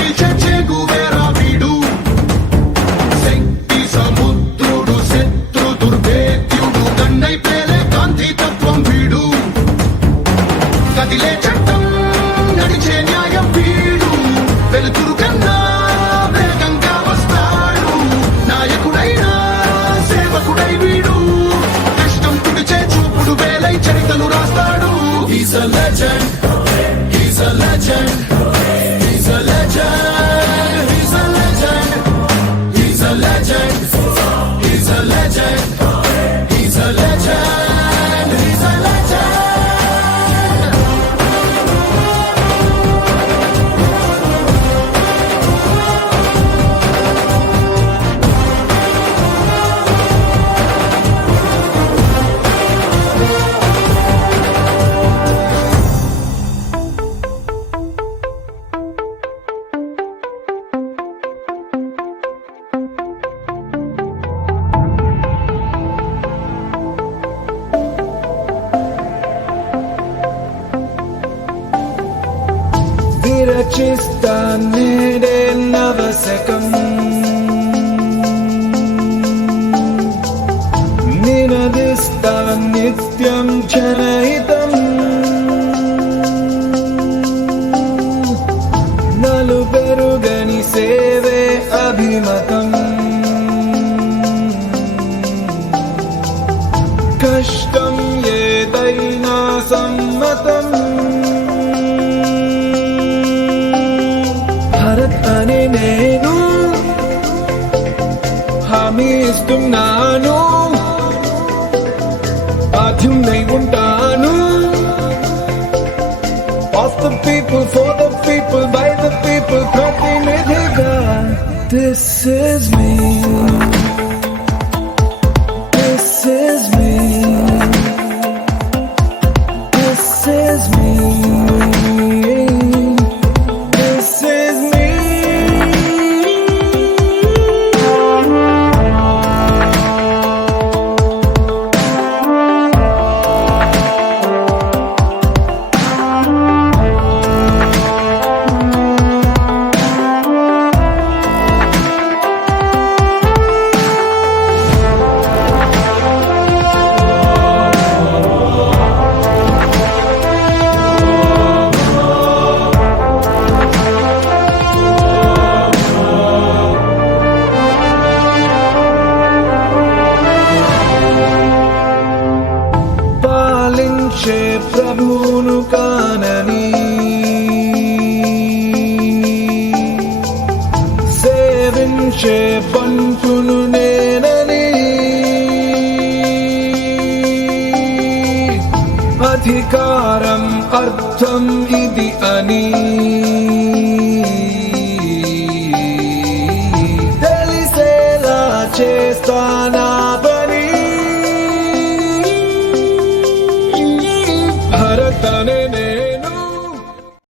చీల్చే చెగువేరా వీడు శక్తి సముద్రుడు శత్రు దుర్భేద్యుడు గన్నై పేలే గాంధీ తత్వం వీడు కదిలే చట్టం నడిచే న్యాయం వీడు వెలుతురు కన్నా వేగంగా వస్తాడు నాయకుడైనా సేవకుడై వీడు కష్టం తుడిచే చూపుడు వేలై చరితలు రాస్తాడు He's a legend, he's a legend, he's a legend, he's a legend, he's a legend, he's a legend, he's a legend, he's a legend. విరచిస్తా నేడే నవశకం నినదిస్తా నిత్యం జనహితం నలుబెరుగని సేవే అభిమతం కష్టం ఏదైనా సమ్మతం భారత్ అనే నేను హామీ ఇస్తున్నాను బాధ్యున్నై ఉంటాను Of the people, for the people, by the people, ప్రతినిధిగా This is me, this is me, this is me, this is me. పాలించే ప్రభువును కానని సేవించే పంటును నేనని అధికారం అర్థం ఇది అని